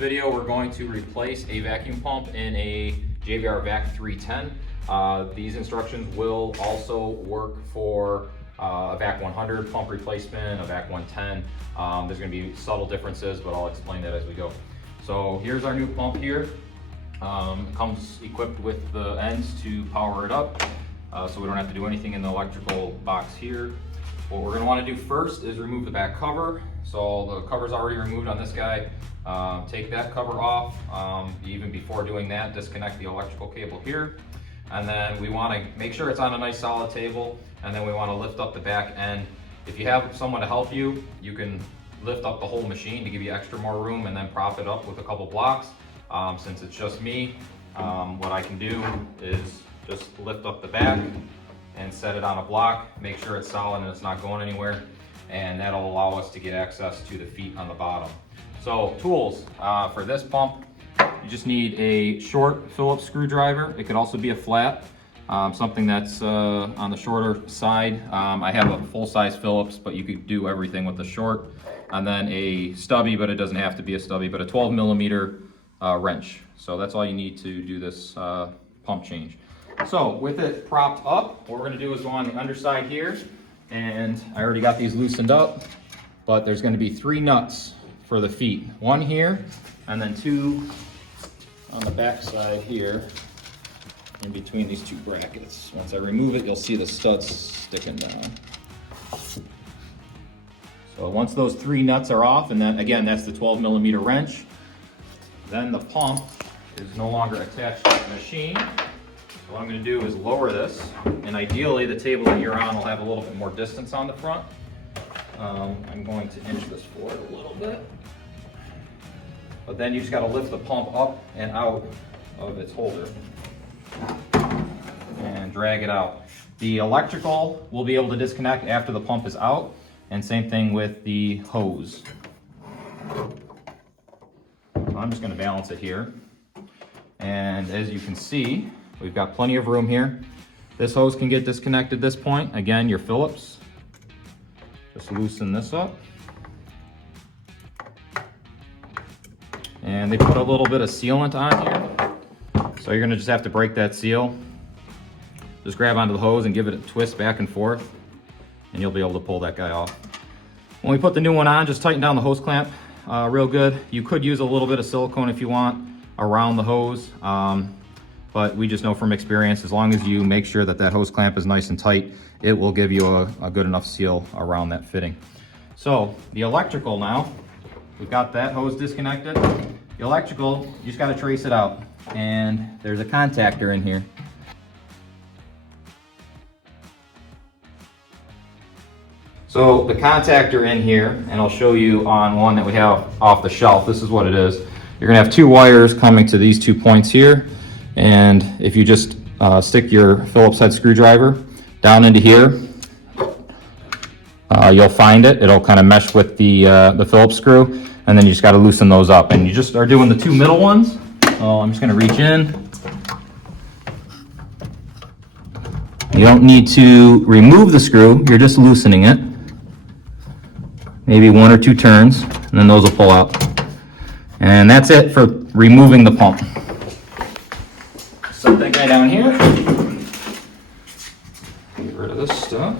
video, we're going to replace a vacuum pump in a JVR Vac310. These instructions will also work for a Vac100 pump replacement, a Vac110. There's going to be subtle differences, but I'll explain that as we go. So here's our new pump here. It comes equipped with the ends to power it up, so we don't have to do anything in the electrical box here. What we're going to want to do first is remove the back cover. So the cover's already removed on this guy. Take that cover off. Even before doing that, disconnect the electrical cable here. And then we want to make sure it's on a nice solid table, and then we want to lift up the back end. If you have someone to help you, you can lift up the whole machine to give you extra more room and then prop it up with a couple blocks. Since it's just me, what I can do is just lift up the back and set it on a block, make sure it's solid and it's not going anywhere, and that'll allow us to get access to the feet on the bottom. So tools for this pump, you just need a short Phillips screwdriver. It could also be a flat, something that's on the shorter side. I have a full-size Phillips, but you could do everything with the short. And then a stubby, but it doesn't have to be a stubby, but a 12mm wrench. So that's all you need to do this pump change. So with it propped up, what we're going to do is go on the underside here, and I already got these loosened up, but there's going to be 3 nuts for the feet. 1 here, and then 2 on the back side here, in between these 2 brackets. Once I remove it, you'll see the studs sticking down. So once those 3 nuts are off, and then again, that's the 12mm wrench, then the pump is no longer attached to the machine. So what I'm going to do is lower this, and ideally the table that you're on will have a little bit more distance on the front. I'm going to inch this forward a little bit. But then you just got to lift the pump up and out of its holder and drag it out. The electrical will be able to disconnect after the pump is out, and same thing with the hose. So I'm just going to balance it here, and as you can see, we've got plenty of room here. This hose can get disconnected at this point. Again, your Phillips. Just loosen this up. And they put a little bit of sealant on here. So you're gonna just have to break that seal. Just grab onto the hose and give it a twist back and forth, and you'll be able to pull that guy off. When we put the new one on, just tighten down the hose clamp real good. You could use a little bit of silicone if you want around the hose. But we just know from experience, as long as you make sure that that hose clamp is nice and tight, it will give you a good enough seal around that fitting. So the electrical now, we've got that hose disconnected. The electrical, you just gotta trace it out. And there's a contactor in here. So the contactor in here, and I'll show you on one that we have off the shelf, this is what it is. You're gonna have 2 wires coming to these 2 points here. And if you just stick your Phillips head screwdriver down into here, you'll find it. It'll kind of mesh with the Phillips screw, and then you just got to loosen those up. And you just are doing the 2 middle ones. So I'm just going to reach in. You don't need to remove the screw. You're just loosening it. Maybe 1 or 2 turns, and then those will pull out. And that's it for removing the pump. Set that guy down here. Get rid of this stuff.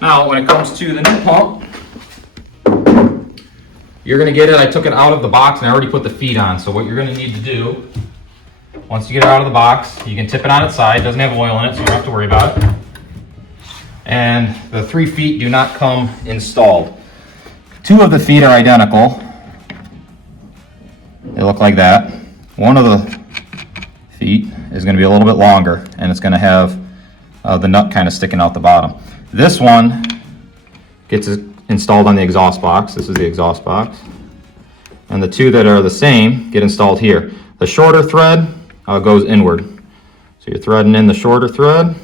Now, when it comes to the new pump, you're going to get it. I took it out of the box and I already put the feet on. So what you're going to need to do, once you get it out of the box, you can tip it on its side. It doesn't have oil in it, so you don't have to worry about it. And the 3 feet do not come installed. 2 of the feet are identical. They look like that. One of the feet is going to be a little bit longer, and it's going to have the nut kind of sticking out the bottom. This one gets installed on the exhaust box. This is the exhaust box. And the 2 that are the same get installed here. The shorter thread goes inward. So you're threading in the shorter thread.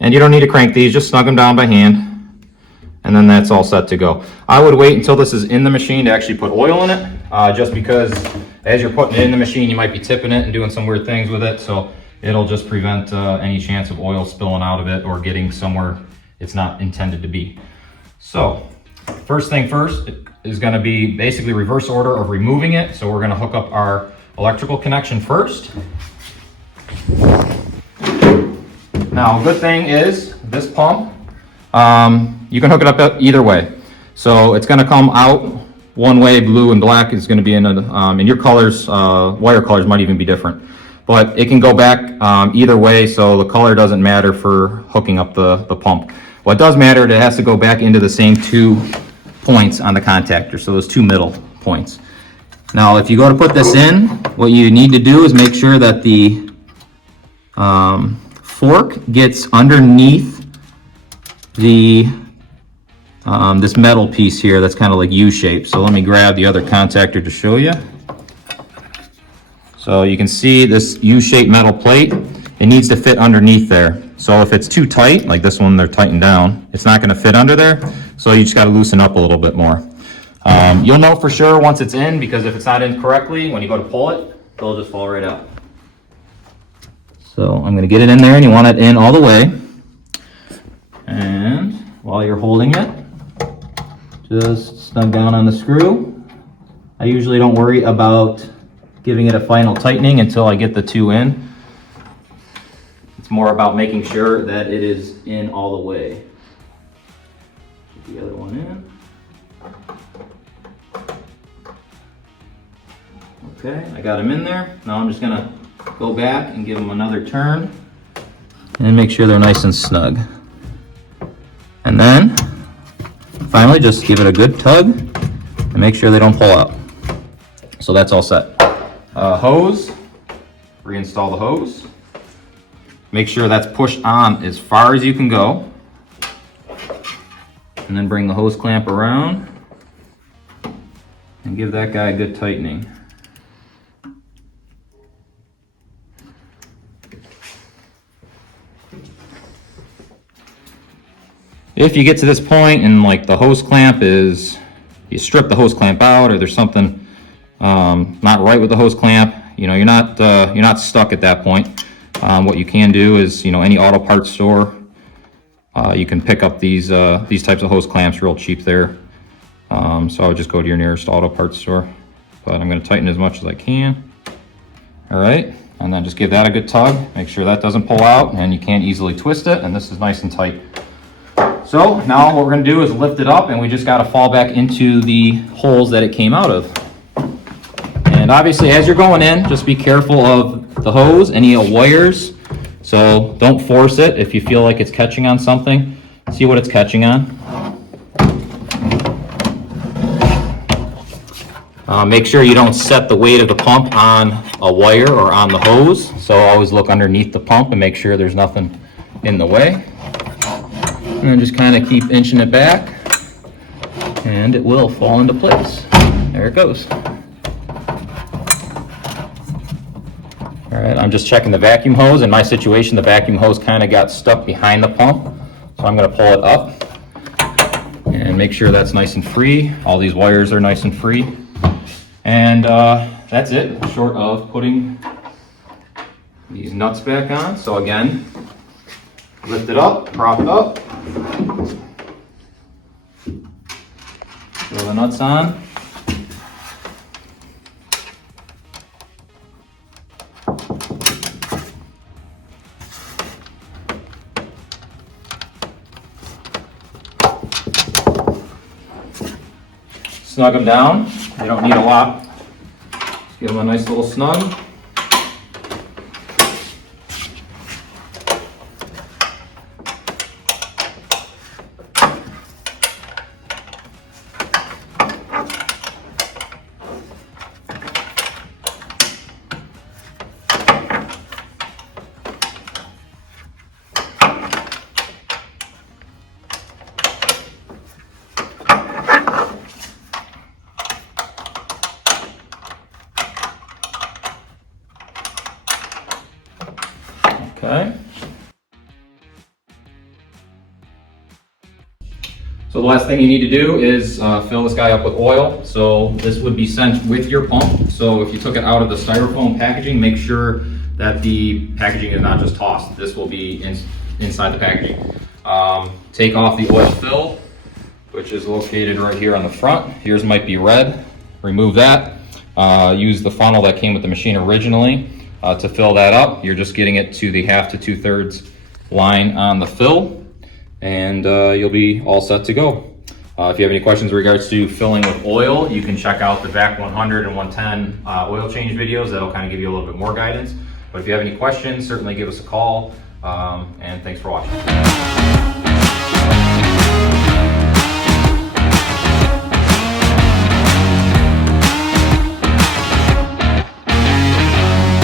And you don't need to crank these, just snug them down by hand. And then that's all set to go. I would wait until this is in the machine to actually put oil in it, just because as you're putting it in the machine, you might be tipping it and doing some weird things with it. So it'll just prevent any chance of oil spilling out of it or getting somewhere it's not intended to be. So first thing first, is going to be basically reverse order of removing it. So we're going to hook up our electrical connection first. Now, good thing is this pump, you can hook it up either way. So it's going to come out one way, blue and black is going to be in a, and your colors, wire colors might even be different. But it can go back either way, so the color doesn't matter for hooking up the pump. What does matter, it has to go back into the same 2 points on the contactor, so those 2 middle points. Now, if you go to put this in, what you need to do is make sure that the fork gets underneath the this metal piece here that's kind of like U-shaped. So let me grab the other contactor to show you. So you can see this U-shaped metal plate, it needs to fit underneath there. So if it's too tight, like this one, they're tightened down, it's not going to fit under there. So you just got to loosen up a little bit more. You'll know for sure once it's in, because if it's not in correctly, when you go to pull it, it'll just fall right out. So I'm going to get it in there, and you want it in all the way. And while you're holding it, just snug down on the screw. I usually don't worry about giving it a final tightening until I get the 2 in. It's more about making sure that it is in all the way. Put the other one in. Okay, I got him in there. Now I'm just gonna go back and give them another turn and make sure they're nice and snug. And then finally just give it a good tug and make sure they don't pull out. So that's all set. Hose, reinstall the hose. Make sure that's pushed on as far as you can go. And then bring the hose clamp around and give that guy a good tightening. If you get to this point and like the hose clamp is, you strip the hose clamp out, or there's something not right with the hose clamp, you know, you're not stuck at that point. What you can do is, you know, any auto parts store, you can pick up these types of hose clamps real cheap there. So I would just go to your nearest auto parts store. But I'm going to tighten as much as I can. All right, and then just give that a good tug. Make sure that doesn't pull out, and you can't easily twist it. And this is nice and tight. So now what we're going to do is lift it up, and we just got to fall back into the holes that it came out of. And obviously, as you're going in, just be careful of the hose, any wires. So don't force it. If you feel like it's catching on something, see what it's catching on. Make sure you don't set the weight of the pump on a wire or on the hose. So always look underneath the pump and make sure there's nothing in the way. And then just kind of keep inching it back, and it will fall into place. There it goes. All right, I'm just checking the vacuum hose. In my situation, the vacuum hose kind of got stuck behind the pump. So I'm going to pull it up and make sure that's nice and free. All these wires are nice and free. And that's it, short of putting these nuts back on. So again, lift it up, prop it up. Throw the nuts on. Snug them down. They don't need a lot. Just give them a nice little snug. Okay. So the last thing you need to do is fill this guy up with oil. So this would be sent with your pump. So if you took it out of the styrofoam packaging, make sure that the packaging is not just tossed. This will be inside the packaging. Take off the oil fill, which is located right here on the front. Yours might be red. Remove that. Use the funnel that came with the machine originally to fill that up. You're just getting it to the 1/2 to 2/3 line on the fill, and you'll be all set to go. If you have any questions in regards to filling with oil, you can check out the VAC100 and 110 oil change videos. That'll kind of give you a little bit more guidance. But if you have any questions, certainly give us a call, and thanks for watching.